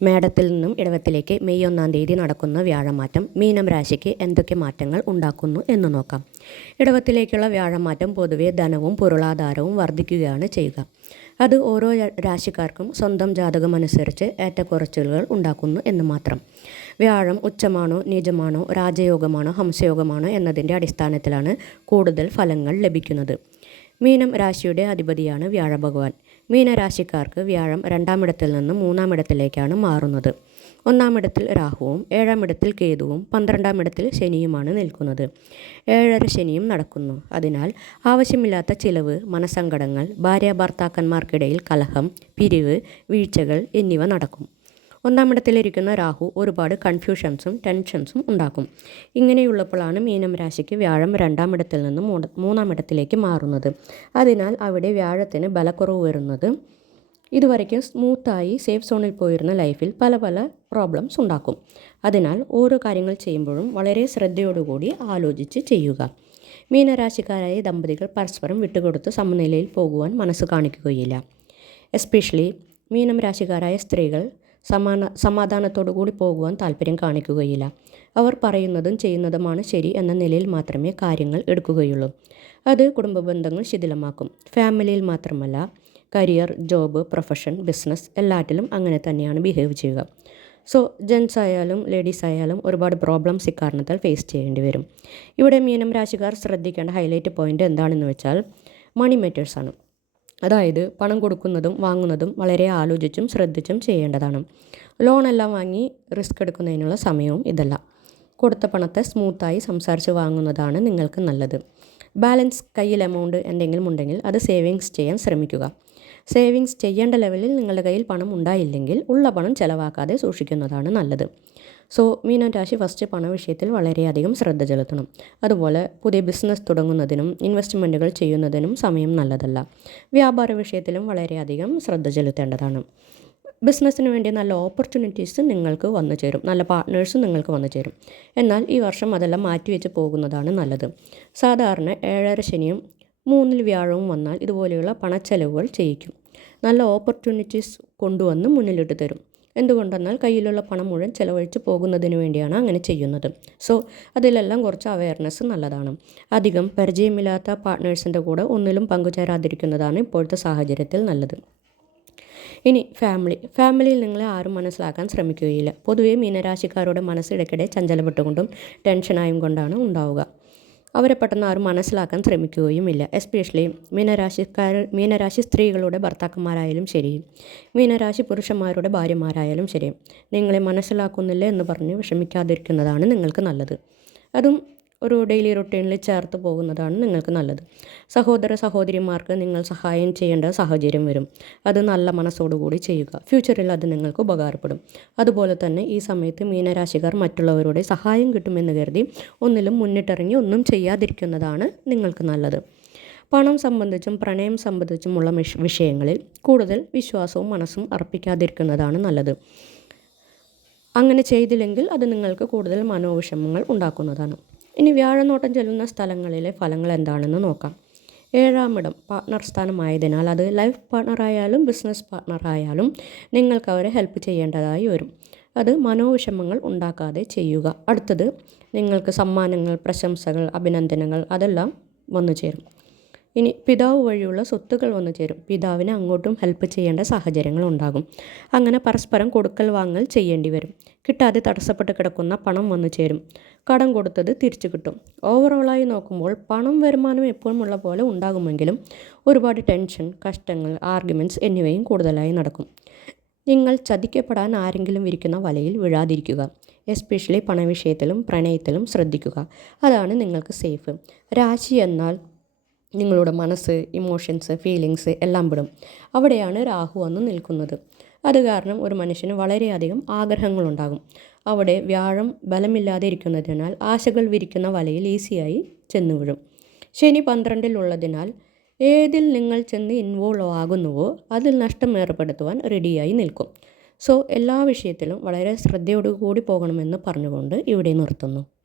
മേടത്തിൽ നിന്നും ഇടവത്തിലേക്ക് മെയ് ഒന്നാം തീയതി നടക്കുന്ന വ്യാഴമാറ്റം മീനം രാശിക്ക് എന്തൊക്കെ മാറ്റങ്ങൾ ഉണ്ടാക്കുന്നു എന്ന് നോക്കാം. ഇടവത്തിലേക്കുള്ള വ്യാഴമാറ്റം പൊതുവെ ധനവും പൊരുളാധാരവും വർദ്ധിക്കുകയാണ് ചെയ്യുക. അത് ഓരോ രാശിക്കാർക്കും സ്വന്തം ജാതകം അനുസരിച്ച് ഏറ്റക്കുറച്ചിലുകൾ ഉണ്ടാക്കുന്നു എന്ന് മാത്രം. വ്യാഴം ഉച്ചമാണോ നീചമാണോ രാജയോഗമാണോ ഹംസയോഗമാണോ എന്നതിന്റെ അടിസ്ഥാനത്തിലാണ് കൂടുതൽ ഫലങ്ങൾ ലഭിക്കുന്നത്. മീനം രാശിയുടെ അധിപതിയാണ് വ്യാഴ ഭഗവാൻ മീനരാശിക്കാർക്ക് വ്യാഴം രണ്ടാമിടത്തിൽ നിന്ന് മൂന്നാമിടത്തിലേക്കാണ് മാറുന്നത്. ഒന്നാമിടത്തിൽ രാഹുവും ഏഴാമിടത്തിൽ കേതുവും പന്ത്രണ്ടാമിടത്തിൽ ശനിയുമാണ് നിൽക്കുന്നത്. ഏഴര ശനിയും നടക്കുന്നു. അതിനാൽ ആവശ്യമില്ലാത്ത ചിലവ് മനസ്സങ്കടങ്ങൾ ഭാര്യ ഭർത്താക്കന്മാർക്കിടയിൽ കലഹം പിരിവ് വീഴ്ചകൾ എന്നിവ നടക്കും. ഒന്നാം ഇടത്തിലിരിക്കുന്ന രാഹു ഒരുപാട് കൺഫ്യൂഷൻസും ടെൻഷൻസും ഉണ്ടാക്കും. ഇങ്ങനെയുള്ളപ്പോഴാണ് മീനം രാശിക്ക് വ്യാഴം രണ്ടാം ഇടത്തിൽ നിന്ന് മൂന്നാം ഇടത്തിലേക്ക് മാറുന്നത്. അതിനാൽ അവിടെ വ്യാഴത്തിന് ബലക്കുറവ് വരുന്നത് ഇതുവരയ്ക്കും സ്മൂത്തായി സേഫ് സോണിൽ പോയിരുന്ന ലൈഫിൽ പല പല പ്രോബ്ലംസ് ഉണ്ടാക്കും. അതിനാൽ ഓരോ കാര്യങ്ങൾ ചെയ്യുമ്പോഴും വളരെ ശ്രദ്ധയോടുകൂടി ആലോചിച്ച് ചെയ്യുക. മീനരാശിക്കാരായ ദമ്പതികൾ പരസ്പരം വിട്ടുകൊടുത്ത് സമനിലയിൽ പോകുവാൻ മനസ്സ് കാണിക്കുകയില്ല. എസ്പെഷ്യലി മീനം രാശിക്കാരായ സ്ത്രീകൾ സമാന സമാധാനത്തോടു കൂടി പോകുവാൻ താല്പര്യം കാണിക്കുകയില്ല. അവർ പറയുന്നതും ചെയ്യുന്നതുമാണ് ശരി എന്ന നിലയിൽ മാത്രമേ കാര്യങ്ങൾ എടുക്കുകയുള്ളൂ. അത് കുടുംബ ബന്ധങ്ങൾ ശിഥിലമാക്കും. ഫാമിലിയിൽ മാത്രമല്ല കരിയർ ജോബ് പ്രൊഫഷൻ ബിസിനസ് എല്ലാറ്റിലും അങ്ങനെ തന്നെയാണ് ബിഹേവ് ചെയ്യുക. സോ ജെൻസ് ആയാലും ലേഡീസ് ആയാലും ഒരുപാട് പ്രോബ്ലംസ് ഇക്കാരണത്താൽ ഫേസ് ചെയ്യേണ്ടി വരും. ഇവിടെ മീനം രാശിക്കാർ ശ്രദ്ധിക്കേണ്ട ഹൈലൈറ്റ് പോയിന്റ് എന്താണെന്ന് വെച്ചാൽ മണി മേറ്റേഴ്സാണ് അതായത് പണം കൊടുക്കുന്നതും വാങ്ങുന്നതും വളരെ ആലോചിച്ചും ശ്രദ്ധിച്ചും ചെയ്യേണ്ടതാണ്. ലോണെല്ലാം വാങ്ങി റിസ്ക് എടുക്കുന്നതിനുള്ള സമയവും ഇതല്ല. കൊടുത്ത പണത്തെ സ്മൂത്തായി സംസാരിച്ച് വാങ്ങുന്നതാണ് നിങ്ങൾക്ക് നല്ലത്. ബാലൻസ് കയ്യിൽ എമൗണ്ട് എന്തെങ്കിലും ഉണ്ടെങ്കിൽ അത് സേവിങ്സ് ചെയ്യാൻ ശ്രമിക്കുക. സേവിങ്സ് ചെയ്യേണ്ട ലെവലിൽ നിങ്ങളുടെ കയ്യിൽ പണം ഉണ്ടായില്ലെങ്കിൽ ഉള്ള പണം ചിലവാക്കാതെ സൂക്ഷിക്കുന്നതാണ് നല്ലത്. സോ മീനരാശി ഫസ്റ്റ് പണ വിഷയത്തിൽ വളരെയധികം ശ്രദ്ധ ചെലുത്തണം. അതുപോലെ പുതിയ ബിസിനസ് തുടങ്ങുന്നതിനും ഇൻവെസ്റ്റ്മെന്റുകൾ ചെയ്യുന്നതിനും സമയം നല്ലതല്ല. വ്യാപാര വിഷയത്തിലും വളരെയധികം ശ്രദ്ധ ചെലുത്തേണ്ടതാണ്. ബിസിനസ്സിന് വേണ്ടി നല്ല ഓപ്പർച്യൂണിറ്റീസ് നിങ്ങൾക്ക് വന്നു ചേരും. നല്ല പാർട്ട്നേഴ്സും നിങ്ങൾക്ക് വന്നു ചേരും. എന്നാൽ ഈ വർഷം അതെല്ലാം മാറ്റിവെച്ച് പോകുന്നതാണ് നല്ലത്. സാധാരണ ഏഴര ശനിയും മൂന്നിൽ വ്യാഴവും വന്നാൽ ഇതുപോലെയുള്ള പണച്ചെലവുകൾ ചെയ്യിക്കും. നല്ല ഓപ്പർച്യൂണിറ്റീസ് കൊണ്ടുവന്ന് മുന്നിലിട്ട് തരും. എന്തുകൊണ്ടെന്നാൽ കയ്യിലുള്ള പണം മുഴുവൻ ചിലവഴിച്ച് പോകുന്നതിന് വേണ്ടിയാണ് അങ്ങനെ ചെയ്യുന്നത്. സോ അതിലെല്ലാം കുറച്ച് അവയർനെസ് നല്ലതാണ്. അധികം പരിചയമില്ലാത്ത പാർട്ട്നേഴ്സിന്റെ കൂടെ ഒന്നിലും പങ്കുചേരാതിരിക്കുന്നതാണ് ഇപ്പോഴത്തെ സാഹചര്യത്തിൽ നല്ലത്. ഇനി ഫാമിലി ഫാമിലിയിൽ നിങ്ങളെ ആരും മനസ്സിലാക്കാൻ ശ്രമിക്കുകയില്ല. പൊതുവേ മീനരാശിക്കാരുടെ മനസ്സിടയ്ക്കിടെ ചഞ്ചലപ്പെട്ടുകൊണ്ടും ടെൻഷനായും കൊണ്ടാണ് ഉണ്ടാവുക. അവരെ പെട്ടെന്ന് ആരും മനസ്സിലാക്കാൻ ശ്രമിക്കുകയുമില്ല. എസ്പെഷ്യലി മീനരാശിക്കാർ മീനരാശി സ്ത്രീകളുടെ ഭർത്താക്കന്മാരായാലും ശരി. മീനരാശി പുരുഷന്മാരുടെ ഭാര്യമാരായാലും ശരി. നിങ്ങളെ മനസ്സിലാക്കുന്നില്ല എന്ന് പറഞ്ഞ് വിഷമിക്കാതിരിക്കുന്നതാണ് നിങ്ങൾക്ക് നല്ലത്. അതും ഒരു ഡെയിലി റൊട്ടീനിൽ ചേർത്ത് പോകുന്നതാണ് നിങ്ങൾക്ക് നല്ലത്. സഹോദര സഹോദരിമാർക്ക് നിങ്ങൾ സഹായം ചെയ്യേണ്ട സാഹചര്യം വരും. അത് നല്ല മനസ്സോടുകൂടി ചെയ്യുക. ഫ്യൂച്ചറിൽ അത് നിങ്ങൾക്ക് ഉപകാരപ്പെടും. അതുപോലെ തന്നെ ഈ സമയത്ത് മീനരാശിക്കാർ മറ്റുള്ളവരുടെ സഹായം കിട്ടുമെന്ന് കരുതി ഒന്നിലും മുന്നിട്ടിറങ്ങി ഒന്നും ചെയ്യാതിരിക്കുന്നതാണ് നിങ്ങൾക്ക് നല്ലത്. പണം സംബന്ധിച്ചും പ്രണയം സംബന്ധിച്ചുമുള്ള വിഷയങ്ങളിൽ കൂടുതൽ വിശ്വാസവും മനസ്സും അർപ്പിക്കാതിരിക്കുന്നതാണ് നല്ലത്. അങ്ങനെ ചെയ്തില്ലെങ്കിൽ അത് നിങ്ങൾക്ക് കൂടുതൽ മനോവിഷമങ്ങൾ ഉണ്ടാക്കുന്നതാണ്. ഇനി വ്യാഴനോട്ടം ചെല്ലുന്ന സ്ഥലങ്ങളിലെ ഫലങ്ങൾ എന്താണെന്ന് നോക്കാം. ഏഴാമിടം പാർട്ട്ണർ സ്ഥാനമായതിനാൽ അത് ലൈഫ് പാർട്ട്ണറായാലും ബിസിനസ് പാർട്ട്ണറായാലും നിങ്ങൾക്ക് അവരെ ഹെൽപ്പ് ചെയ്യേണ്ടതായി വരും. അത് മനോവിഷമങ്ങൾ ഉണ്ടാക്കാതെ ചെയ്യുക. അടുത്തത് നിങ്ങൾക്ക് സമ്മാനങ്ങൾ പ്രശംസകൾ അഭിനന്ദനങ്ങൾ അതെല്ലാം വന്നു ചേരും. ഇനി പിതാവ് വഴിയുള്ള സ്വത്തുക്കൾ വന്നു ചേരും. പിതാവിന് അങ്ങോട്ടും ഹെൽപ്പ് ചെയ്യേണ്ട സാഹചര്യങ്ങൾ ഉണ്ടാകും. അങ്ങനെ പരസ്പരം കൊടുക്കൽ വാങ്ങൽ ചെയ്യേണ്ടി വരും. കിട്ടാതെ തടസ്സപ്പെട്ട് കിടക്കുന്ന പണം വന്നു ചേരും. കടം കൊടുത്തത് തിരിച്ചു കിട്ടും. ഓവറോളായി നോക്കുമ്പോൾ പണം വരുമാനം എപ്പോഴും ഉള്ള പോലെ ഉണ്ടാകുമെങ്കിലും ഒരുപാട് ടെൻഷൻ കഷ്ടങ്ങൾ ആർഗ്യുമെന്റ്സ് എന്നിവയും കൂടുതലായി നടക്കും. നിങ്ങൾ ചതിക്കപ്പെടാൻ ആരെങ്കിലും വിരിക്കുന്ന വലയിൽ വീഴാതിരിക്കുക. എസ്പെഷ്യലി പണവിഷയത്തിലും പ്രണയത്തിലും ശ്രദ്ധിക്കുക. അതാണ് നിങ്ങൾക്ക് സേഫ് രാശി എന്നാൽ നിങ്ങളുടെ മനസ്സ് ഇമോഷൻസ് ഫീലിങ്സ് എല്ലാം വിടും അവിടെയാണ് രാഹു വന്ന് നിൽക്കുന്നത്. അത് കാരണം ഒരു മനുഷ്യന് വളരെയധികം ആഗ്രഹങ്ങളുണ്ടാകും. അവിടെ വ്യാഴം ബലമില്ലാതെ ഇരിക്കുന്നതിനാൽ ആശകൾ വിരിക്കുന്ന വലയിൽ ഈസിയായി ചെന്നു വീഴും. ശനി പന്ത്രണ്ടിലുള്ളതിനാൽ ഏതിൽ നിങ്ങൾ ചെന്ന് ഇൻവോൾവ് ആകുന്നുവോ അതിൽ നഷ്ടം ഏർപ്പെടുത്തുവാൻ റെഡിയായി നിൽക്കും. സോ എല്ലാ വിഷയത്തിലും വളരെ ശ്രദ്ധയോടുകൂടി പോകണമെന്ന് പറഞ്ഞുകൊണ്ട് ഇവിടെ നിർത്തുന്നു.